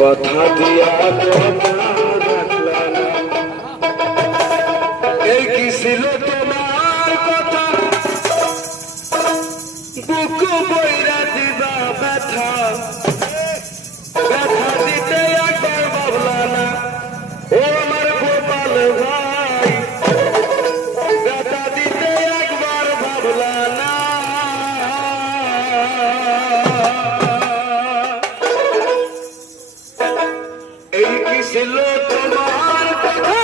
কথা দিয়া কথা রাখলা না। এই কি ছিল তোমার কথা, বুক বইরা দিবা ব্যথা, ব্যথা দিতে একবার ভাবলা না। ও আমার গোপাল ভাই, ব্যথা দিতে একবার ভাবলা না। এই কি ছিল তোমার কথা,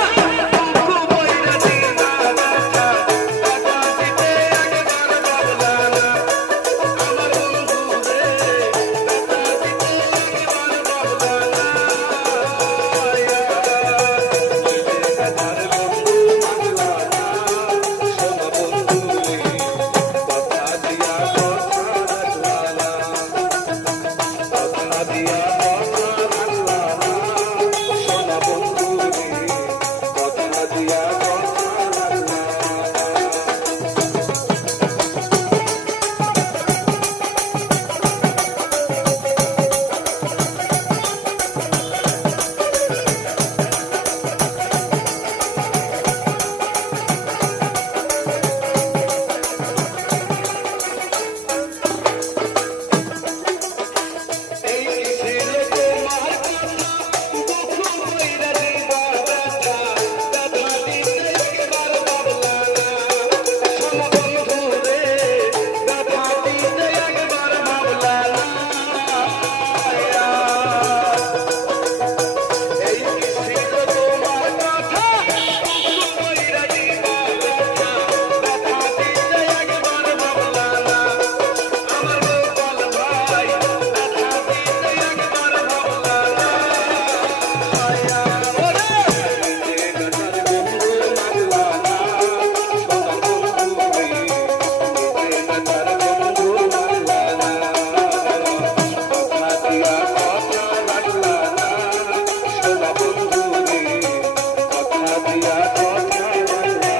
বুক বইরা দিবা ব্যথা, ব্যথা দিতে একবার ভাবলা না। আমার বন্ধু রে, ব্যথা দিতে একবার ভাবলা না। ব্যথার বন্ধু মানলা না, সোনা বন্ধু রে, কথা দিয়া কথা রাখলা না, কথা দিয়া কথা রাখলা না, সোনা বন্ধু রে, কথা দিয়া কথা রাখলা না। এই কি ছিল তোমার কথা, বুক বইরা দিবা ব্যথা, ব্যথা দিতে একবার ভাবলা না। সোনা বন্ধু রে, ব্যথা দিতে একবার ভাবলা না। এই কি ছিল তোমার কথা, বুক বইরা দিবা ব্যথা, ব্যথা দিতে একবার ভাবলা না। আমার গোপাল ভাই, ব্যথা দিতে একবার ভাবলা না। ওরে ব্যথার বন্ধু মানলা না, সোনা বন্ধু রে, ব্যথার বন্ধু মানলা না, কথা দিয়া কথা রাখলা না, সোনা বন্ধু রে, কথা দিয়া কথা রাখলা না।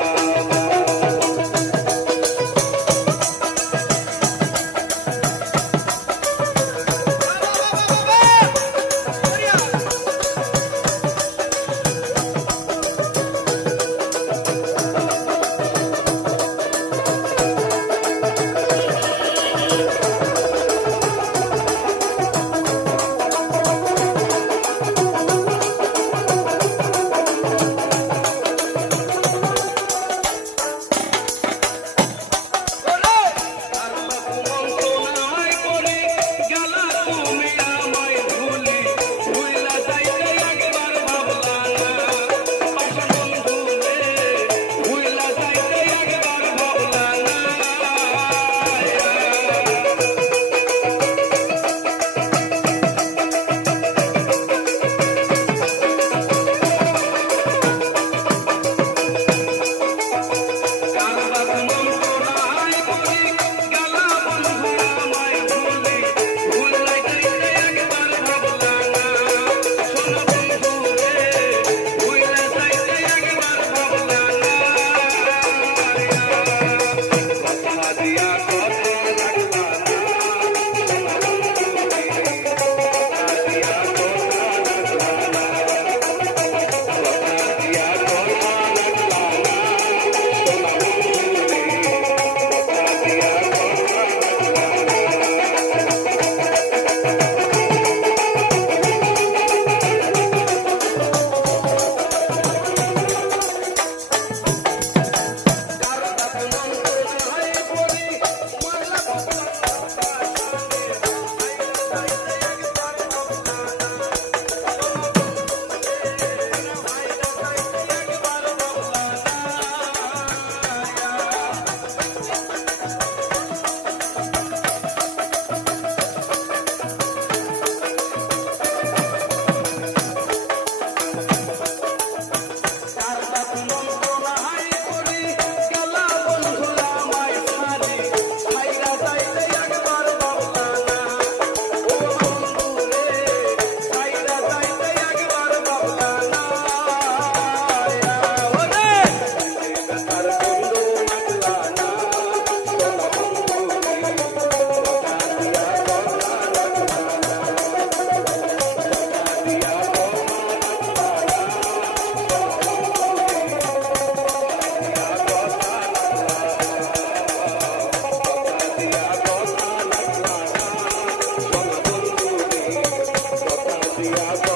দিয়া